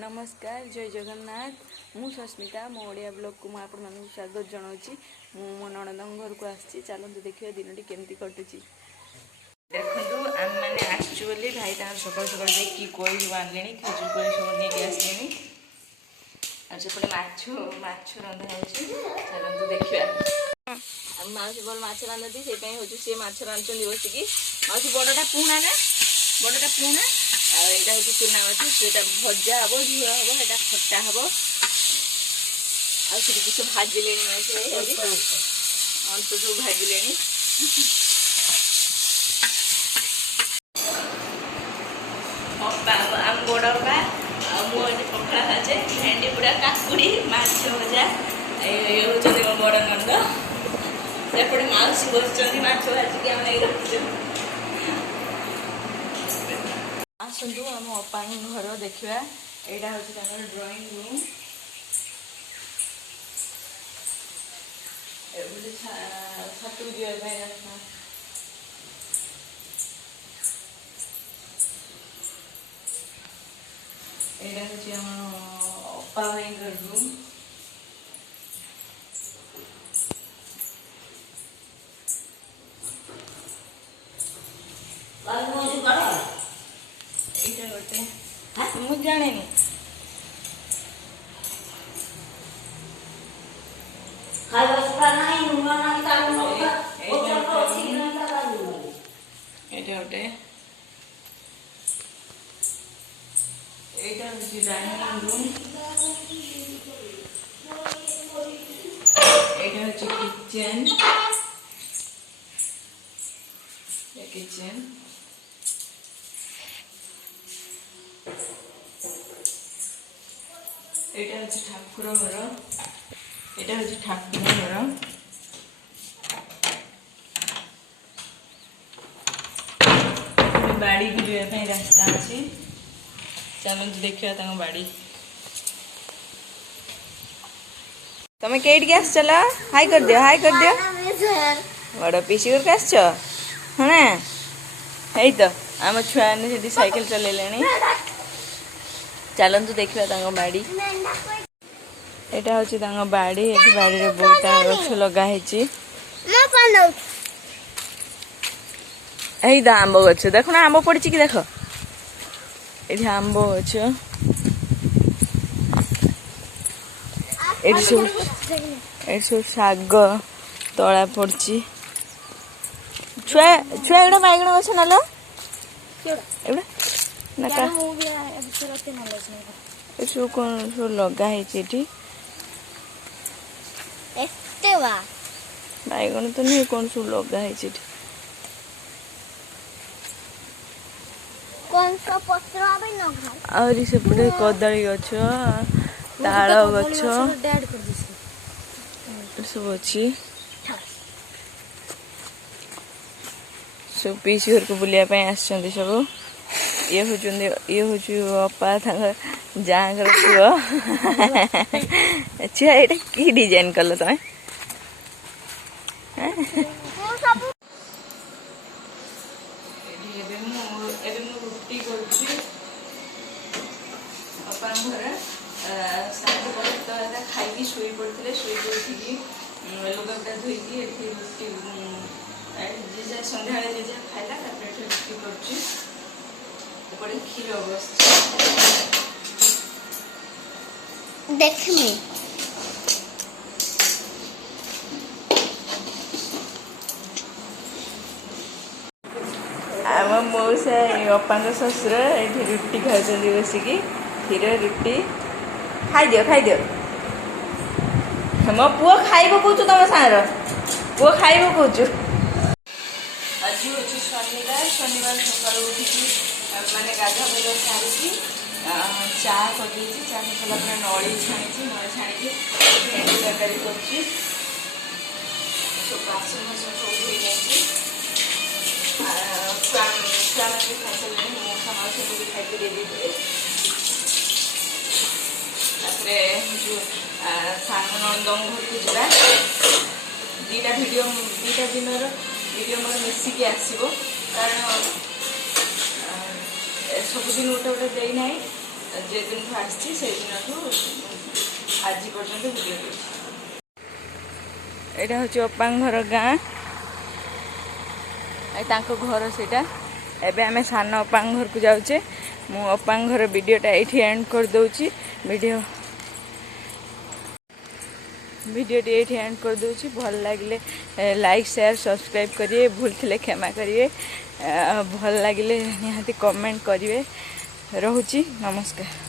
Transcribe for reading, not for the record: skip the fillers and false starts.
नमस्कार जय जगन्नाथ मु सस्मिता मो ओडिया ब्लॉग को आप स्वागत जनाऊँगी मो नणंद घर को आसी चलते देखिए दिन टी केमती कटुची देखो आम मैंने आसचु बोली भाई सकाल सकाल कि कोई सब आने खजूर कोई सब नहीं आसले माछ रंधा हो चलते देखा माउसी बल माछ रांधती से सी माछ रांधुंट बसिकी माउसी बड़टा पुणा ना बड़टा पुणा आईटा हूँ चूना माछ से भजा हम झील हम यहाँ खटा हम आगे भाजिले अंत सब भाजिले आम बड़ बा मुझे पखड़ा खाचे भेंडी बुड़ा काकुड़ी माछ भजा ये हूँ मो बड़ नंद सेपटे माउसी बस माछ भाजिक आम रखी आसतु आम अपा घर देखा यहाँ हूँ ड्रॉइंग रूम छातु जावाई यहाँ हूँ अप्पा भाई रूम मुझे जाने गोटे डाइनिंग रूम यहाँ हूँ किचन किचन यहाँ हूँ ठाकुर घर यहाँ हूँ ठाकुर घर बाड़ी भी जावाई रास्ता अच्छी चलते देखा बाड़ी तुम कई आस चल हाई कर दियो बड़ पीसी घर आस हाँ है तो आम छुआ ने साइकिल चलैले चलतु देखा बाड़ी यहाँ हूँ बाड़ी ये बाड़ी बहुत गछ लगाई तो आंब गछ देख ना आंब पड़ी कि देख ये आंब गछ ये सब शाग तला पड़ी छुआ छुआ एड़ा बैगण गछ ना सब कौन सब लगाई बैगण तो नहीं कौन सब लगाई आहरी सेपटे कदली गछ ताल गछ सब अच्छी सब पीसी घर को बुलाया आस सब ये हूँ अपा जहाँ पुआ छुआ ये कि डिजाइन कल तुम रुटी कर खाई शुई पड़ते शुई लुगापटा धोईकी रुटी जे सन्ध्या जे खाइला रुटी कर क्षीर बस देखमी आम मौसा अपा शशुर ये रुटी खाई बसिकी क्षीर रुटी खाई दियो मो पुओ खाइब कौच तुम सागर पुओ खाइब कौच आज हूँ शनिवार सकाल उठी मैंने गाधा बजा सारी चा कर चा कर नड़ी छाणी छाणी भेंडी तरकारी कर बासन फासन सब हो जाए छुआ भी खाई सारे मौसा माउसी को भी खाई दे देते जो सांग नंदन घर को जा दीटा दिन मोर मिसिकी आसो कारण सबुदिन गोटे गोटे देना जेदिन आसी से दिन आज पर्यटन भिडियो यहाँ हूँ अपांग घर गाँ घर सीटा एबे आमे सान अपांग घर को जाऊे मु अपांग घर वीडियोटा ये एंड कर दूची वीडियोटी ये एंड कर दूची भल लगे लाइक शेयर सब्सक्राइब करिए भूल थे क्षमा करिए भल लगे निहाती कमेंट करिए। रहुची नमस्कार।